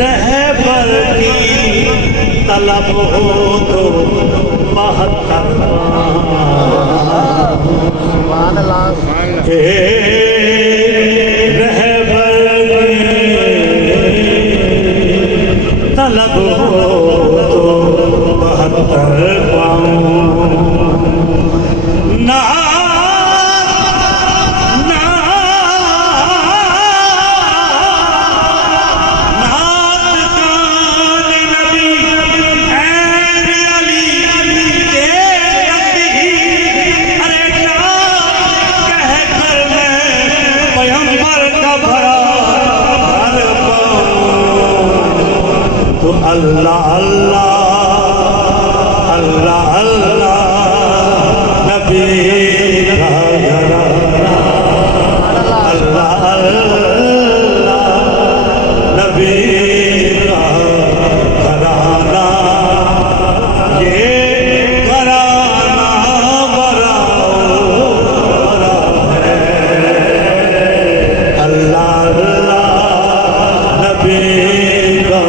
رہبر کی طلب ہو تو 72 سبحان اللہ رہبر کی طلب ہو تو 72 پاؤں اللہ اللہ اللہ اللہ نبی کا گھرانہ اللہ اللہ نبی کا گھرانہ یہ گھرانہ بڑا ہے اللہ اللہ نبی کا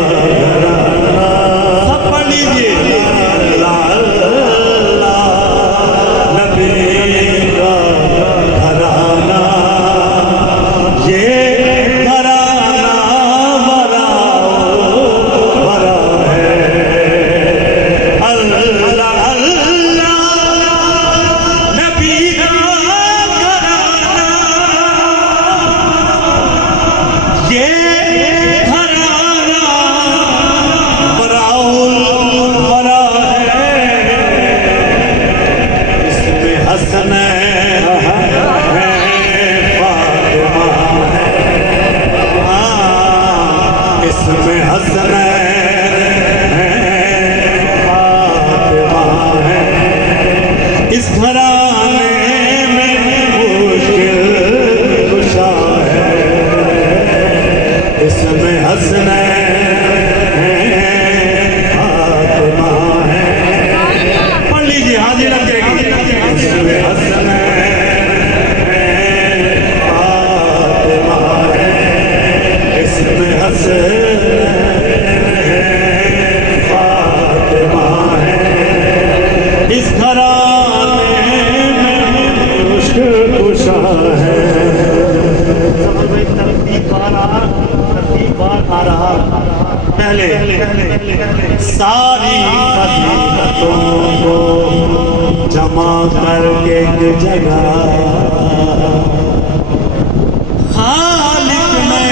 ساری فضیلتوں کو جمع کر کے ایک جگہ خالق نے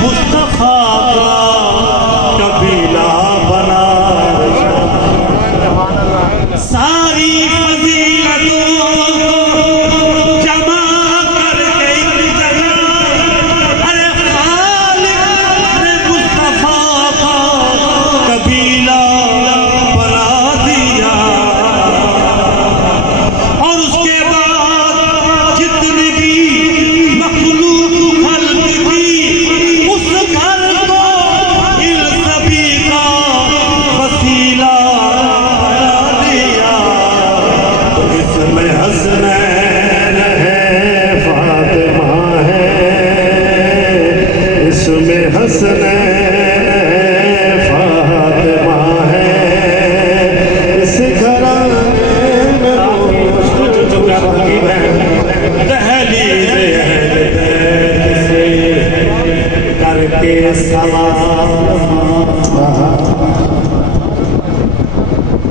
مصطفیٰ کا قبیلہ بنا ساری فضیلتوں کو جمع کر کے ایک جگہ ارے خالق نے مصطفیٰ کا قبیلہ بنا دیا اور اس کے بعد جتنی بھی مخلوق خلق تھی اس گھر کو ان سبھی کا وسیلہ بنا دیا اس میں حسنین ہے فاطمہ ہے اس میں حسنین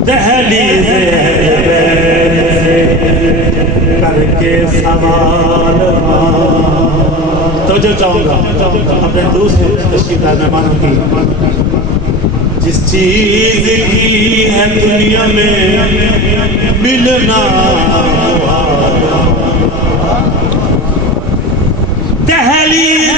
دہلیز بیت سے کر کے سوال تو جو چاہوں گا اپنے دوسرے تشریف لائے مہمانوں کی جس چیز کی ہے دنیا میں ملنا دہلیز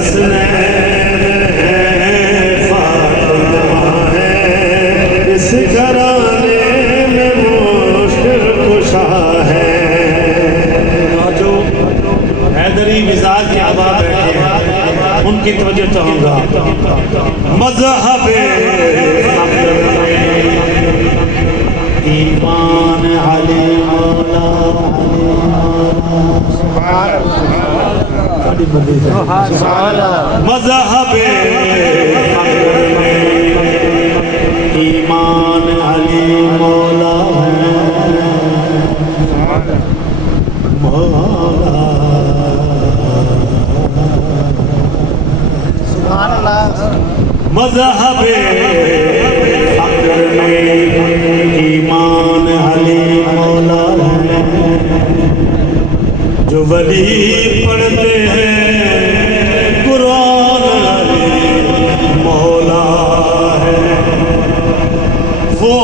حسنین ہے فاطمہ ہے اس گھرانے میں مشکل کشا ہے جو حیدری مزاج کے آبا بیٹھے ہیں ان کی توجہ چاہوں گا مذہب ایمان علی مولا مذہب ایمان علی مولا مولا مذہب فقر میں ایمان علی مولا ہے جو ولی پڑھتے ہیں قرآن علی مولا ہے وہ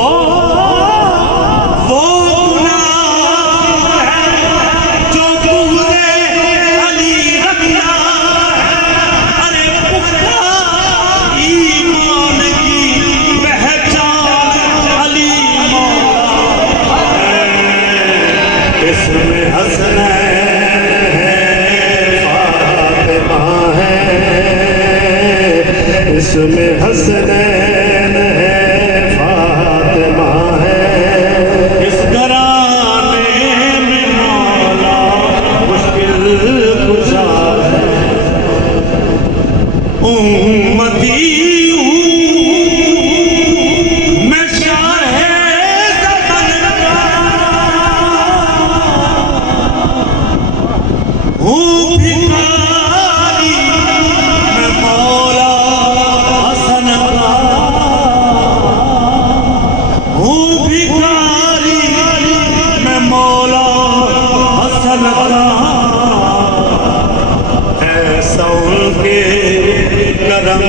اس میں حسنین ہے فاطمہ ہے اس گھرانے میں مولا مشکل کشا ہے امتی میں شاہ زمن کا ہوں بھکاری میں مولا کرم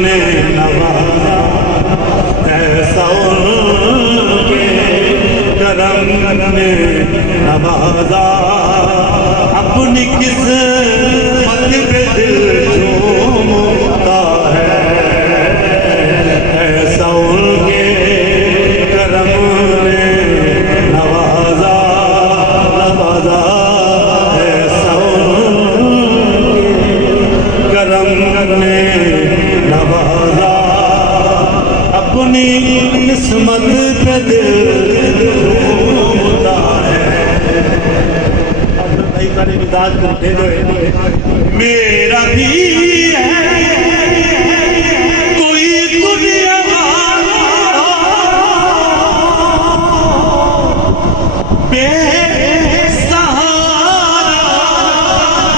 نے نوازا ایسا ان کے کرم نے نوازا اپنی قسمت پہ دل جھومتا ہے ایسا ان کے کرم نے نوازا نوازا ایسا ان کے کرم نے نوازا اپنی قسمت پہ دل ہوتا ہے اب میں بھائی سارے مزاج کرتے ہوئے میرا بھی ہے کوئی دنیا والا بے سہارا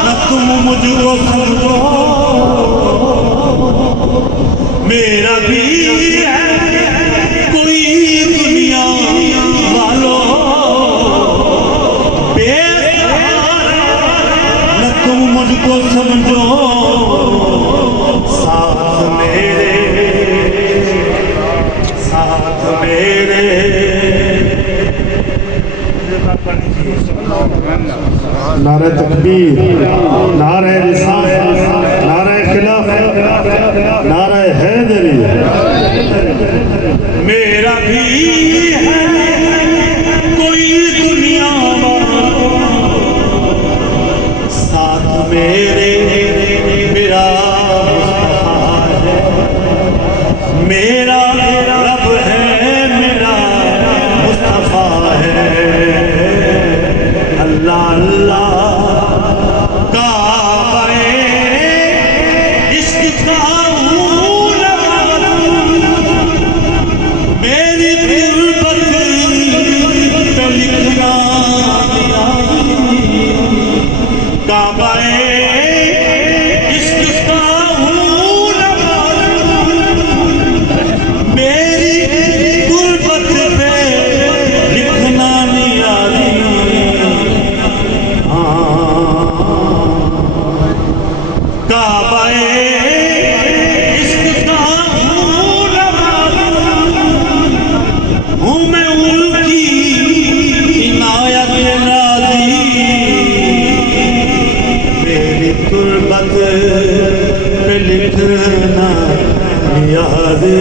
نہ تم مجھ کو سمجھو میرا بھی ہے کوئی دنیا والوں بے سہارا نہ تم مجھ کو سمجھو ساتھ میرے نعرہ تکبیر نعرہ رسالت نعرہ خلافت نعرہ حیدری میرا بھی ہے کوئی دنیا ساتھ میرے میرا مصطفیٰ ہے میرا رب ہے میرا مصطفیٰ ہے اللہ اللہ کعبہ تربت پہ لکھنا نیازی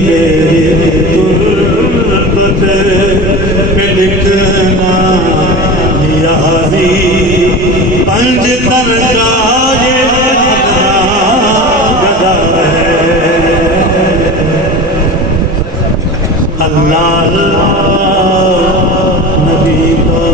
میری تربت پہ لکھنا نیازی پنج تن کا یہ گدا ہے اللہ نبی کا